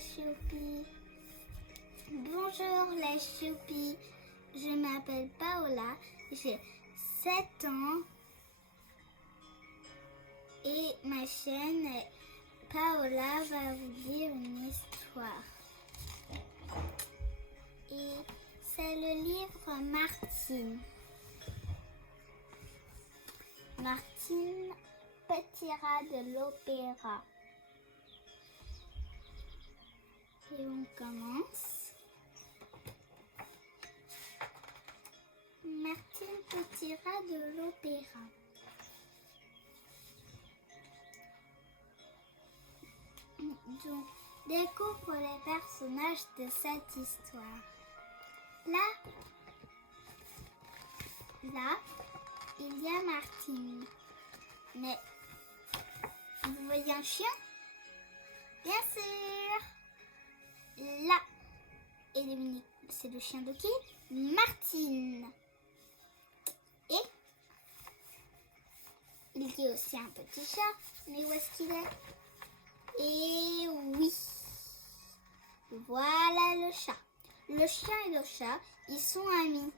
choupis. Bonjour les choupis. Je m'appelle Paola, j'ai 7 ans et ma chaîne Paola va vous dire une histoire. Et c'est le livre Martine. Martine, petit rat de l'opéra. Et on commence. Martine, petit rat de l'opéra. Donc, découvre les personnages de cette histoire. Là, il y a Martine. Mais, vous voyez un chien? Bien sûr! Là, et Dominique, c'est le chien de qui? Martine. Et il y a aussi un petit chat. Mais où est-ce qu'il est? Et oui, voilà le chat. Le chien et le chat, ils sont amis.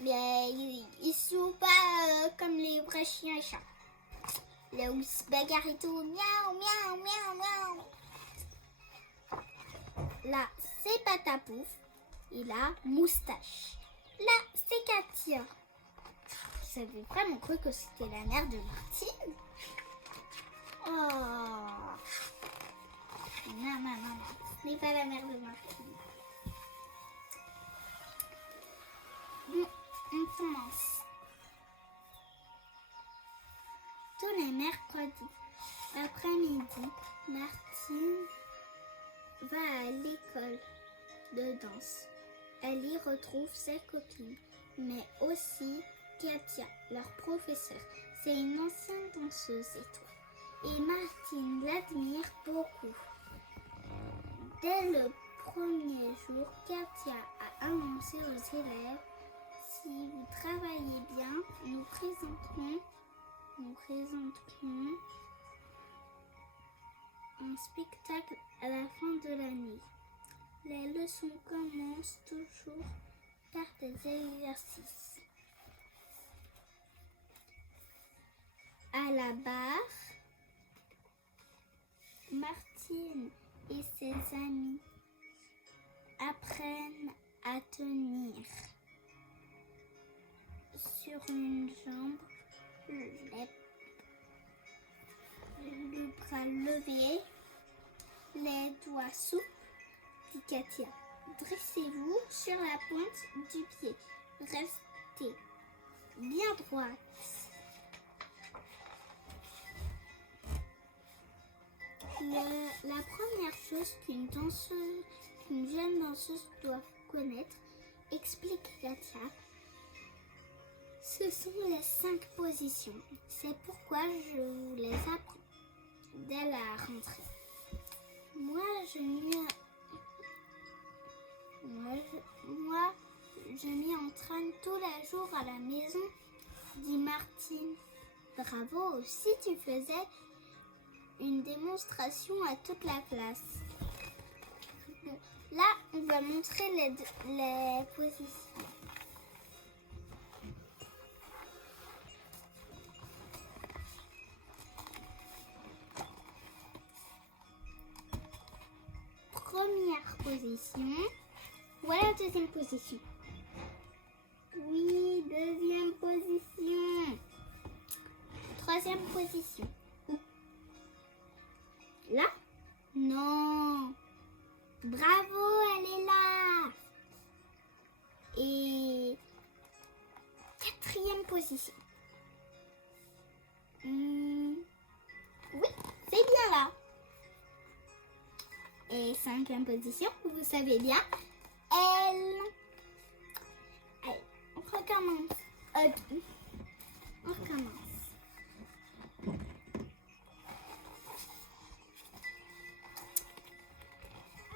Mais ils sont pas comme les vrais chiens et chats. Là où ils se bagarrent et tout, miaou, miaou, miaou, miaou. Là, c'est Patapouf. Il a moustache. Là, c'est Katia. Vous avez vraiment cru que c'était la mère de Martine? Oh. Non. Ce n'est pas la mère de Martine. On commence. Tous les mercredis après-midi, Martine va à l'école de danse. Elle y retrouve ses copines, mais aussi Katia, leur professeure. C'est une ancienne danseuse étoile. Et Martine l'admire beaucoup. Dès le premier jour, Katia a annoncé aux élèves: si vous travaillez bien, nous présenterons un spectacle à la fin de l'année. Les leçons commencent toujours par des exercices. À la barre, Martine et ses amis apprennent à tenir sur une jambe, le bras levé, les doigts souples, dit Katia. Dressez-vous sur la pointe du pied. Restez bien droite. La première chose qu'une jeune danseuse doit connaître, explique Katia, ce sont les 5 positions. C'est pourquoi je vous les apprends dès la rentrée. Moi, je m'y entraîne tous les jours à la maison, dit Martine. Bravo, si tu faisais une démonstration à toute la classe. Là, on va montrer les positions. Première position. Voilà, deuxième position. Oui, deuxième position. Troisième position. Là? Non. Bravo, elle est là. Et quatrième position. Oui, c'est bien là. Et cinquième position, vous savez bien, elle. Allez, on recommence. On recommence.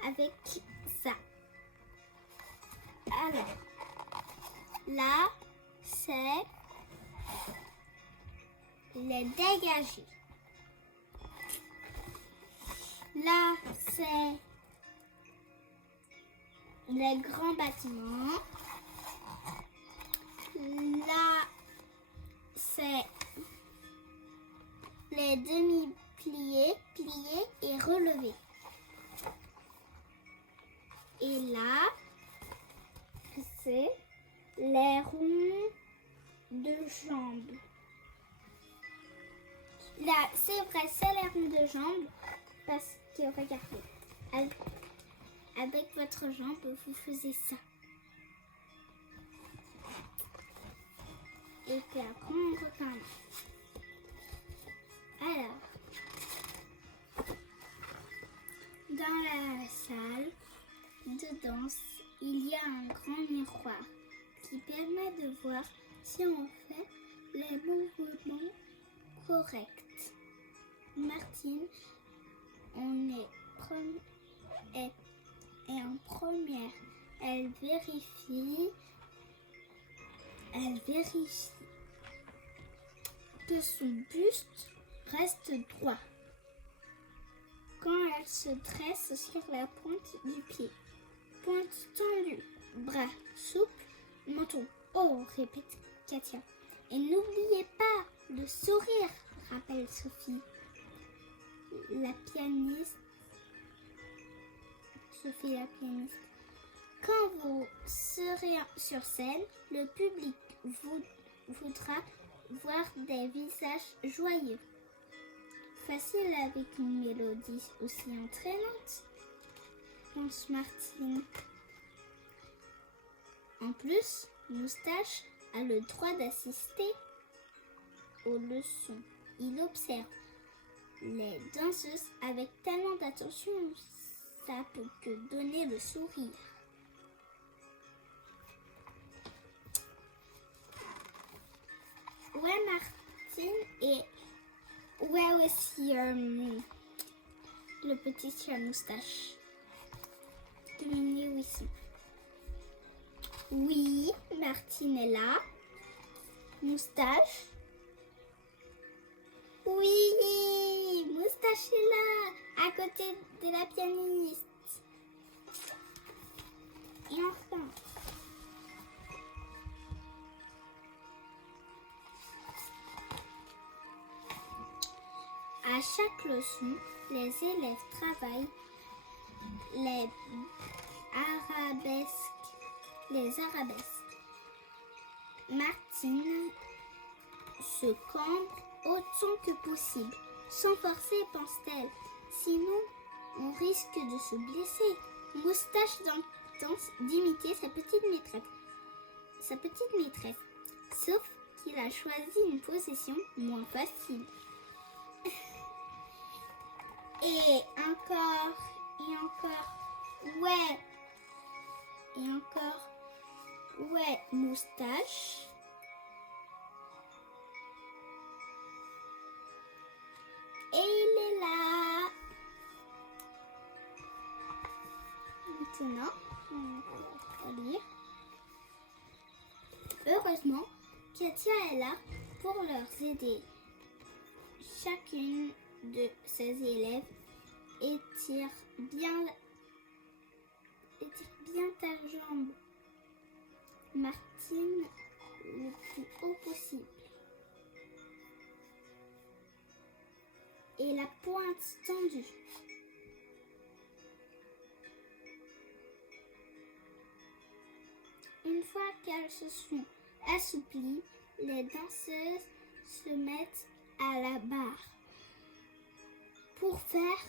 Avec ça. Alors, là, c'est les dégagés. Là, les grands bâtiments. Là, c'est les demi-pliés, pliés et relevés. Et là, c'est les ronds de jambes. Là, c'est vrai, c'est les ronds de jambes parce que, regardez, avec votre jambe, vous faisiez ça. Et puis après, on recommence. Alors, dans la salle de danse, il y a un grand miroir qui permet de voir si on fait les mouvements corrects. Martine, on est en première. Elle vérifie que son buste reste droit quand elle se dresse sur la pointe du pied. Pointe tendue, bras souples, menton haut, répète Katia. Et n'oubliez pas de sourire, rappelle Sophie. La pianiste. Quand vous serez sur scène, le public voudra voir des visages joyeux. Facile avec une mélodie aussi entraînante, pense Martine. En plus, Moustache a le droit d'assister aux leçons. Il observe les danseuses avec tellement d'attention, ça peut que donner le sourire. Ouais, Martine, et ouais aussi le petit chat Moustache. Devinez où ils sont. Oui, Martine est là. Moustache. Oui, Moustache est là, à côté de la pianiste. Et enfin, à chaque leçon, les élèves travaillent les arabesques. Martine se cambre autant que possible, sans forcer, pense-t-elle. Sinon, on risque de se blesser. Moustache tente d'imiter sa petite maîtresse. Sauf qu'il a choisi une position moins facile. Et encore, ouais. Et encore, ouais, Moustache. Et il est là. Maintenant, on va lire. Heureusement, Katia est là pour leur aider. Chacune de ses élèves étire bien ta jambe, Martine, le plus haut possible. Et la pointe tendue. Une fois qu'elles se sont assouplies, les danseuses se mettent à la barre pour faire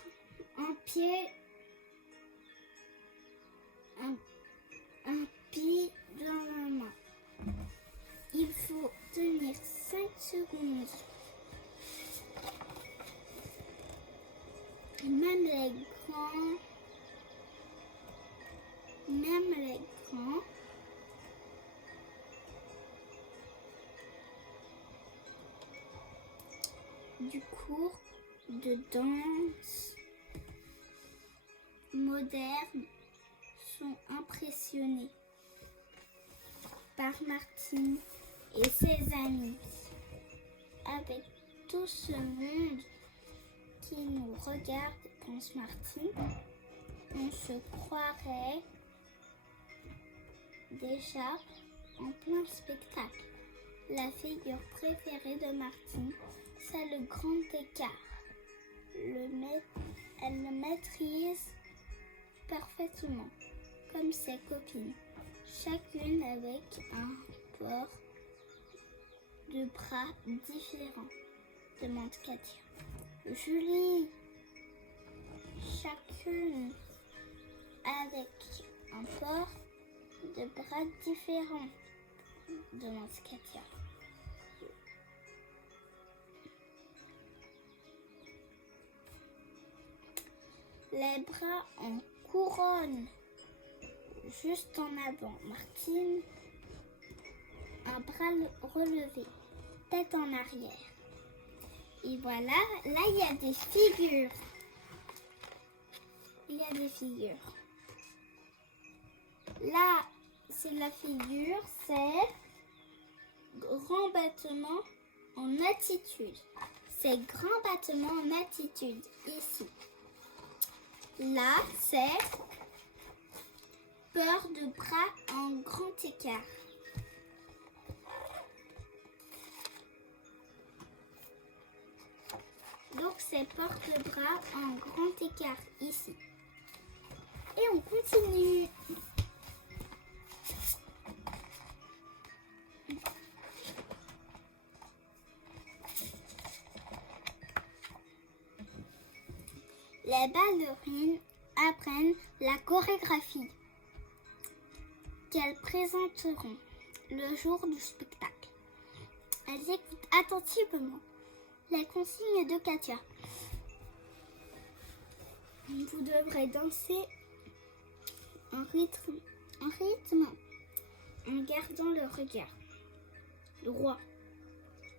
un pied dans la main. Il faut tenir 5 secondes. Et même les grands, du cours de danse moderne sont impressionnés par Martine et ses amis. Avec tout ce monde qui nous regarde, pense Martine, on se croirait déjà en plein spectacle. La figure préférée de Martine, c'est le grand écart. Elle le maîtrise parfaitement, comme ses copines, chacune avec un port de bras différent, demande Katia. Julie, chacune avec un port de bras différent, demande Katia. Les bras en couronne, juste en avant. Martine, un bras relevé, tête en arrière. Et voilà, là il y a des figures. Il y a des figures. Là, c'est la figure, c'est grand battement en attitude. C'est grand battement en attitude, ici. Là, c'est port de bras en grand écart. Donc, c'est porte de bras en grand écart ici. Et on continue. Les ballerines apprennent la chorégraphie qu'elles présenteront le jour du spectacle. Elles écoutent attentivement les consignes de Katia. Vous devrez danser en rythme, en gardant le regard droit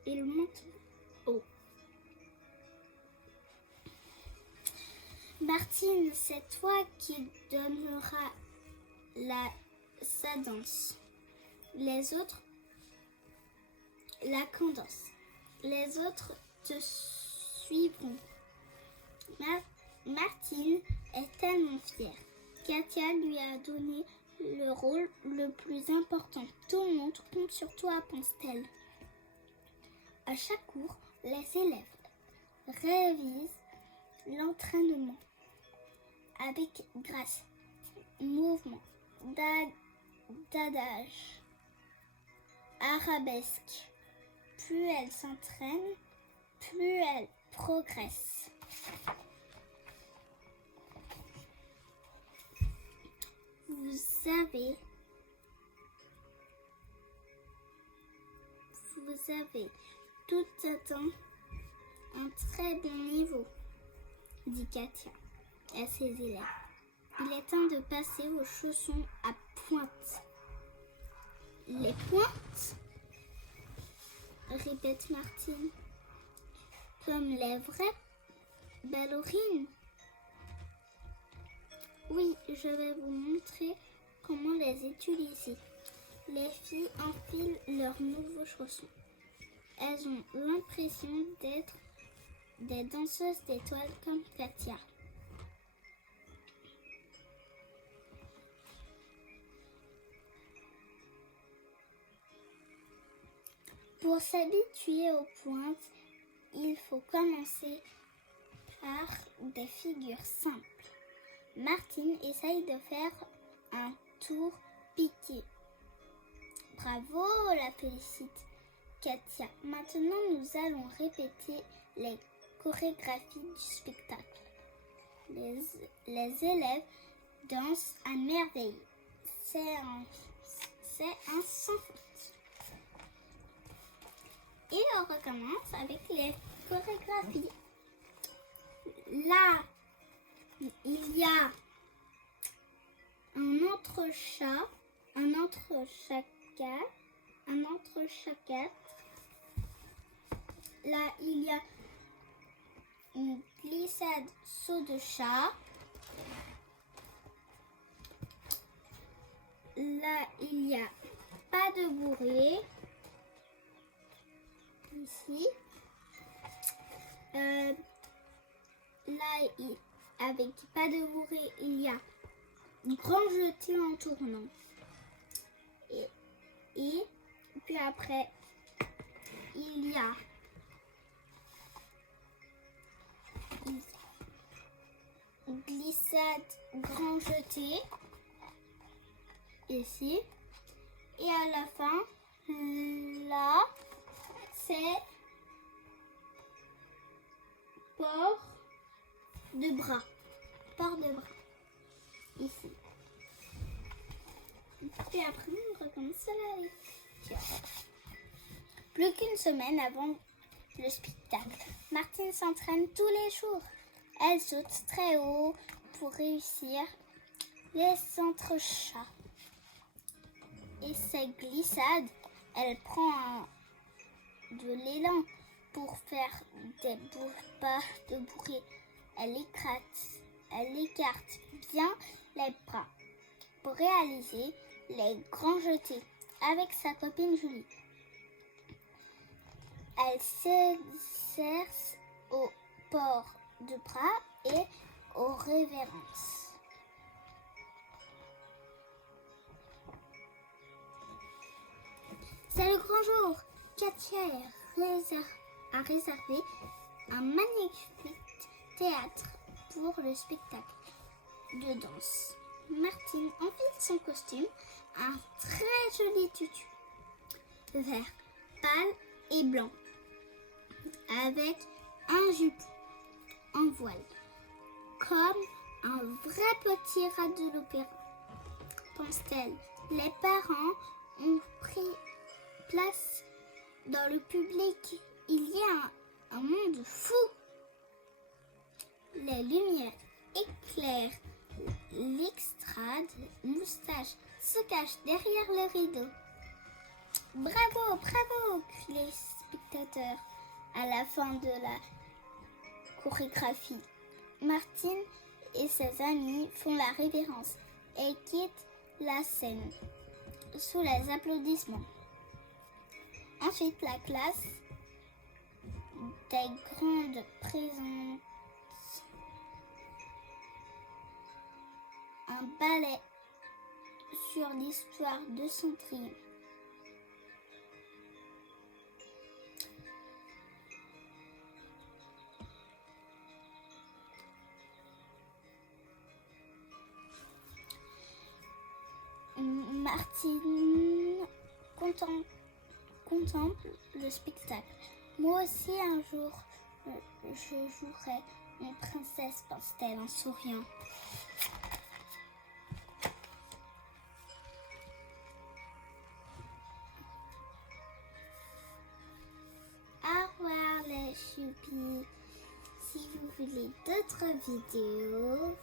et le menton haut. Martine, c'est toi qui donneras sa danse. Les autres, la cadence. Les autres te suivront. Martine est tellement fière. Katia lui a donné le rôle le plus important. Tout le monde compte sur toi, pense-t-elle. À chaque cours, les élèves révisent l'entraînement avec grâce, mouvement, d'adage, arabesque. Plus elle s'entraîne, plus elle progresse. Vous avez tout atteint un très bon niveau, dit Katia à ses élèves. Il est temps de passer aux chaussons à pointe. Les pointes, répète Martine, comme les vraies ballerines. Oui, je vais vous montrer comment les utiliser. Les filles enfilent leurs nouveaux chaussons. Elles ont l'impression d'être des danseuses d'étoiles comme Katia. Pour s'habituer aux pointes, il faut commencer par des figures simples. Martine essaye de faire un tour piqué. Bravo, la félicite Katia. Maintenant, nous allons répéter les chorégraphies du spectacle. Les élèves dansent à merveille. C'est un sans faute. Et on recommence avec les chorégraphies. Là, il y a un entrechat, un entrechat. Là, il y a une glissade saut de chat. Là, il y a pas de bourrée. Ici. Là, avec pas de bourrée, il y a grand jeté en tournant. Et puis après, il y a glissade grand jeté ici. Et à la fin, là, c'est port de bras. Port de bras. Ici. Et après, on recommence la lecture. Plus qu'une semaine avant le spectacle, Martine s'entraîne tous les jours. Elle saute très haut pour réussir les entrechats. Et ses glissades, elle prend de l'élan pour faire des pas de bruit. Elle écarte bien les bras pour réaliser les grands jetés avec sa copine Julie. Elle s'exerce au port de bras et aux révérences. C'est le grand jour. Katia a réservé un magnifique théâtre pour le spectacle de danse. Martine enfile son costume, un très joli tutu, vert, pâle et blanc, avec un jupon en voile, comme un vrai petit rat de l'opéra, pense-t-elle. Les parents ont pris place dans le public. Il y a un monde fou. Les lumières éclairent l'extrade. Moustache se cache derrière le rideau. Bravo, bravo, crient les spectateurs à la fin de la chorégraphie. Martine et ses amis font la révérence et quittent la scène sous les applaudissements. Ensuite, la classe des grandes présente un ballet sur l'histoire de Cendrillon. Martine contemple le spectacle. Moi aussi un jour, je jouerai une princesse, pense-t-elle en souriant. Au revoir les choupis. Si vous voulez d'autres vidéos,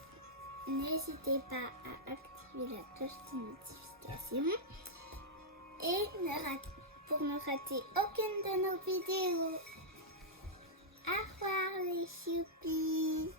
n'hésitez pas à activer la cloche de notification et pour ne rater aucune de nos vidéos. Au revoir les choupis.